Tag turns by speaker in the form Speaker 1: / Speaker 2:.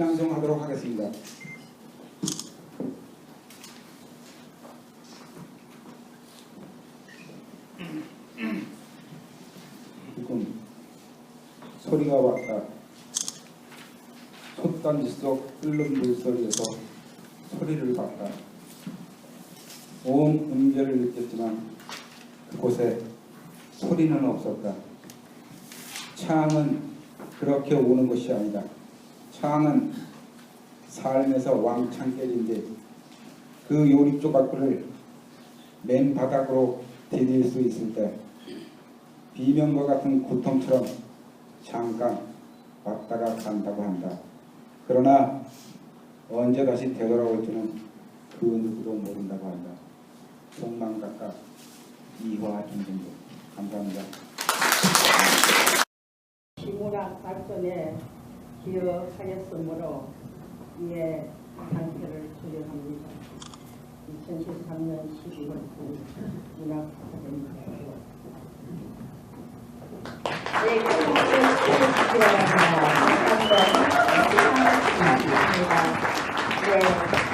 Speaker 1: 신앙송하도록 하겠습니다. 지금 소리가 왔다. 솥단지 속 끓는 물소리에서 소리를 봤다. 온 음절을 느꼈지만 그곳에 소리는 없었다. 창은 그렇게 오는 것이 아니다. 창은 삶에서 왕창 깨진데 그 요리 조각들을 맨 바닥으로 디딜 수 있을 때 비명과 같은 고통처럼 잠깐 왔다가 간다고 한다. 그러나 언제 다시 되돌아올지는 그 누구도 모른다고 한다. 송망각각 이화 김정도 감사합니다.
Speaker 2: 시문학 발전에 기여하였으므로 이에 상태를 수령합니다. 2013년 12월 9일 문학 아카데미입니다. 네, 감사합니다. 네.